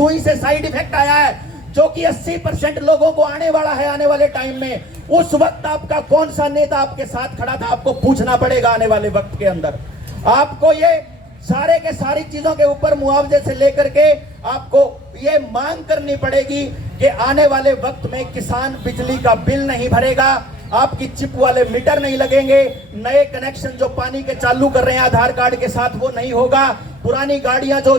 सुई से side effect आया है जो कि 80% लोगों को आने वाला है आने वाले टाइम में, उस वक्त आपका कौन सा नेता आपके साथ खड़ा था, आपको पूछना पड़ेगा आने वाले वक्त के अंदर। आपको ये सारे के सारी चीजों के ऊपर मुआवजे से लेकर के आपको ये मांग करनी पड़ेगी कि आने वाले वक्त में किसान बिजली का बिल नहीं भरेगा, आपकी चिप वाले मीटर नहीं लगेंगे, नए कनेक्शन जो पानी के चालू कर रहे हैं आधार कार्ड के साथ वो नहीं होगा, पुरानी गाड़ियां जो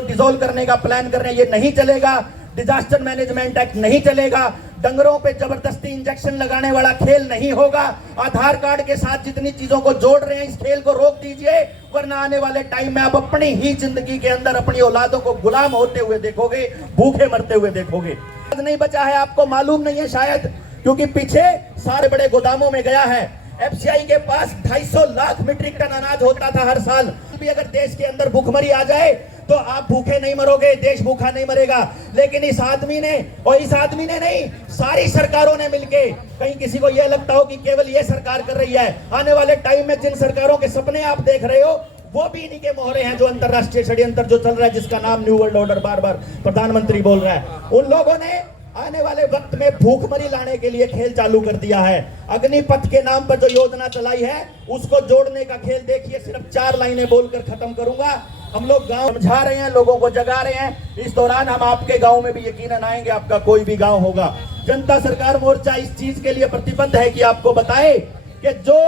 डिजोल्व करने का प्लान कर रहे हैं ये नहीं चलेगा, डिजास्टर मैनेजमेंट एक्ट नहीं चलेगा, डंगरों पे जबरदस्ती इंजेक्शन लगाने वाला खेल नहीं होगा, आधार कार्ड के साथ जितनी चीजों को जोड़ रहे हैं इस खेल को रोक दीजिए, वरना आने वाले टाइम में आप अपनी ही जिंदगी के अंदर अपनी औलादों को गुलाम होते हुए देखोगे, भूखे मरते हुए देखोगे। नहीं बचा है, आपको मालूम नहीं है शायद, क्योंकि पीछे सारे बड़े गोदामों में गया है। एफसीआई के पास 250 लाख मीट्रिक टन अनाज होता था हर साल। भी अगर देश के अंदर भूखमरी आ जाए तो आप भूखे नहीं मरोगे, देश भूखा नहीं मरेगा, लेकिन इस आदमी ने नहीं, सारी सरकारों ने मिलके, कहीं किसी को यह लगता हो कि केवल ये सरकार कर रही है, आने वाले टाइम में जिन सरकारों के सपने आप देख रहे हो वो भी इन्हीं के मोहरे हैं, जो अंतरराष्ट्रीय षड्यंत्र जो चल रहा है जिसका नाम न्यू वर्ल्ड ऑर्डर बार बार प्रधानमंत्री बोल रहा है, उन लोगों ने आने वाले वक्त में भूखमरी लाने के लिए खेल चालू कर दिया है। अग्निपथ के नाम पर जो योजना चलाई है उसको जोड़ने का खेल देखिए। सिर्फ 4 लाइनें बोलकर खत्म करूंगा। हम लोग गांव समझा रहे हैं, लोगों को जगा रहे हैं, इस दौरान हम आपके गांव में भी यकीनन आएंगे, आपका कोई भी गांव होगा। जनता सरकार मोर्चा इस चीज के लिए प्रतिबद्ध है कि आपको बताए कि जो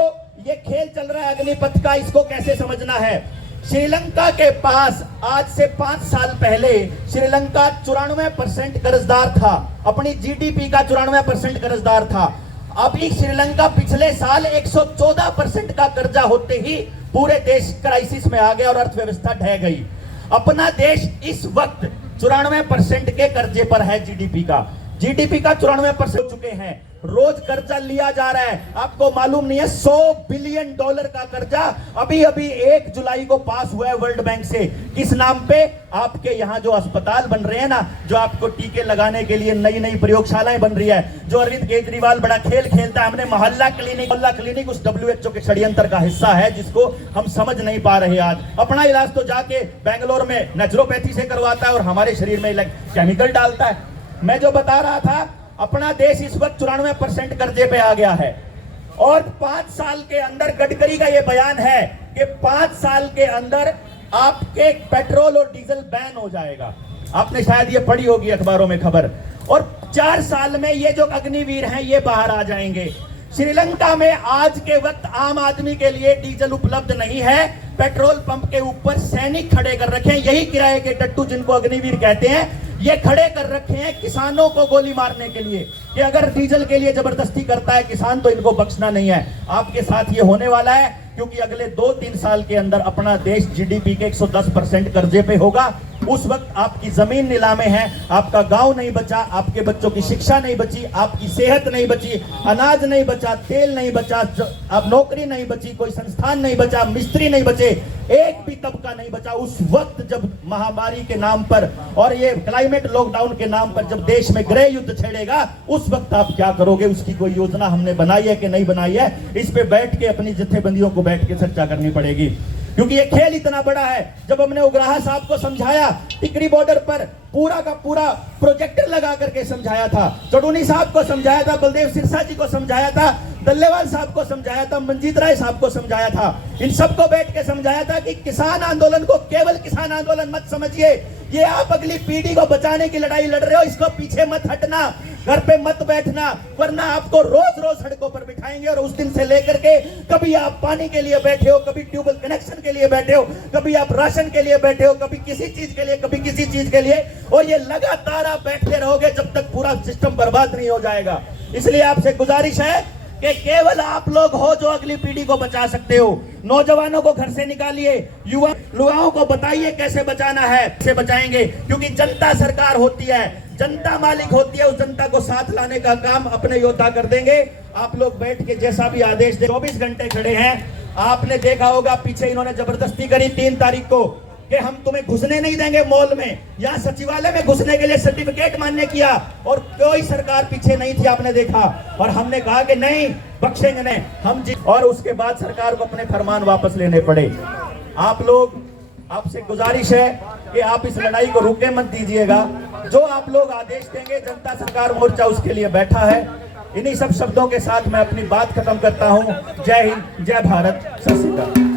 ये खेल चल रहा है अग्निपथ का, इसको कैसे समझना है। श्रीलंका के पास आज से 5 साल पहले श्रीलंका 94% कर्जदार था, अपनी जीडीपी का 94% कर्जदार था। अभी श्रीलंका पिछले साल 114% का कर्जा होते ही पूरे देश क्राइसिस में आ गया और अर्थव्यवस्था ढह गई। अपना देश इस वक्त 94% के कर्जे पर है, जीडीपी का 94% हो चुके हैं। रोज कर्जा लिया जा रहा है, आपको मालूम नहीं है $100 बिलियन का कर्जा अभी 1 जुलाई को पास हुआ है वर्ल्ड बैंक से। किस नाम पे? आपके यहाँ जो अस्पताल बन रहे हैं ना, जो आपको टीके लगाने के लिए नई प्रयोगशालाएं बन रही है, जो अरविंद केजरीवाल बड़ा खेल खेलता है, हमने मोहल्ला क्लिनिक उस WHO के षड्यंत्र का हिस्सा है जिसको हम समझ नहीं पा रहे। आज अपना इलाज तो जाके बेंगलोर में नेचुरोपैथी से करवाता है और हमारे शरीर में केमिकल डालता है। मैं जो बता रहा था, अपना देश इस वक्त 94% कर्जे पे आ गया है और 5 साल के अंदर, गडकरी का यह बयान है कि 5 साल के अंदर आपके पेट्रोल और डीजल बैन हो जाएगा। आपने शायद ये पढ़ी होगी अखबारों में खबर। और 4 साल में ये जो अग्निवीर हैं ये बाहर आ जाएंगे। श्रीलंका में आज के वक्त आम आदमी के लिए डीजल उपलब्ध नहीं है, पेट्रोल पंप के ऊपर सैनिक खड़े कर रखे हैं, यही किराए के टट्टू जिनको अग्निवीर कहते हैं, ये खड़े कर रखे हैं किसानों को गोली मारने के लिए कि अगर डीजल के लिए जबरदस्ती करता है किसान तो इनको बख्शना नहीं है। आपके साथ ये होने वाला है, क्योंकि अगले 2-3 साल के अंदर अपना देश जीडीपी के 110% कर्जे पे होगा। उस वक्त आपकी जमीन नीलामे है, आपका गांव नहीं बचा, आपके बच्चों की शिक्षा नहीं बची, आपकी सेहत नहीं बची, अनाज नहीं बचा, तेल नहीं बचा, अब नौकरी नहीं बची, कोई संस्थान नहीं बचा, मिस्त्री नहीं बचे, एक भी तबका नहीं बचा। उस वक्त जब महामारी के नाम पर और ये क्लाइमेट लॉकडाउन के नाम पर जब देश में गृह युद्ध छेड़ेगा, उस वक्त आप क्या करोगे, उसकी कोई योजना हमने बनाई है कि नहीं बनाई है, इस पे बैठ के अपनी जत्थेबंदियों को बैठ के चर्चा करनी पड़ेगी। क्योंकि ये खेल इतना बड़ा है। जब हमने उग्राहा साहब को समझाया, टिकरी बॉर्डर पर पूरा का पूरा प्रोजेक्टर लगा करके समझाया था, चौधरी साहब को समझाया था, बलदेव सिरसा जी को समझाया था, दल्लेवाल साहब को समझाया था, मंजीत राय साहब को समझाया था, इन सबको बैठ के समझाया था कि किसान आंदोलन को केवल किसान आंदोलन मत समझिए, ये आप अगली पीढ़ी को बचाने की लड़ाई लड़ रहे हो, इसको पीछे मत हटना, घर पे मत बैठना, वरना आपको रोज रोज सड़कों पर बिठाएंगे। और उस दिन से लेकर के कभी आप पानी के लिए बैठे हो, कभी ट्यूबवेल कनेक्शन के लिए बैठे हो, कभी आप राशन के लिए बैठे हो, कभी किसी चीज के लिए, कभी किसी चीज के लिए, और ये लगातार आप बैठते रहोगे जब तक पूरा सिस्टम बर्बाद नहीं हो जाएगा। इसलिए आपसे गुजारिश है कि केवल आप लोग हो जो अगली पीढ़ी को बचा सकते हो। नौजवानों को घर से निकालिए, युवाओं को बताइए कैसे बचाना है, कैसे बचाएंगे, क्योंकि जनता सरकार होती है, जनता मालिक होती है, उस जनता को साथ लाने का काम अपने योद्धा कर देंगे। आप लोग बैठ के जैसा भी आदेश दे, 24 घंटे खड़े हैं। आपने देखा होगा पीछे इन्होंने जबरदस्ती करी 3 तारीख को कि हम तुम्हें घुसने नहीं देंगे मॉल में, या सचिवालय में घुसने के लिए सर्टिफिकेट मान्य किया, और कोई सरकार पीछे नहीं थी, आपने देखा। और हमने कहा कि नहीं बख्शेंगे नहीं हम, और उसके बाद सरकार को अपने फरमान वापस लेने पड़े। आप लोग, आपसे गुजारिश है कि आप इस लड़ाई को रुके मत दीजिएगा। जो आप लोग आदेश देंगे, जनता सरकार मोर्चा उसके लिए बैठा है। इन्हीं सब शब्दों के साथ मैं अपनी बात खत्म करता हूं। जय हिंद, जय भारत, सत श्री अकाल।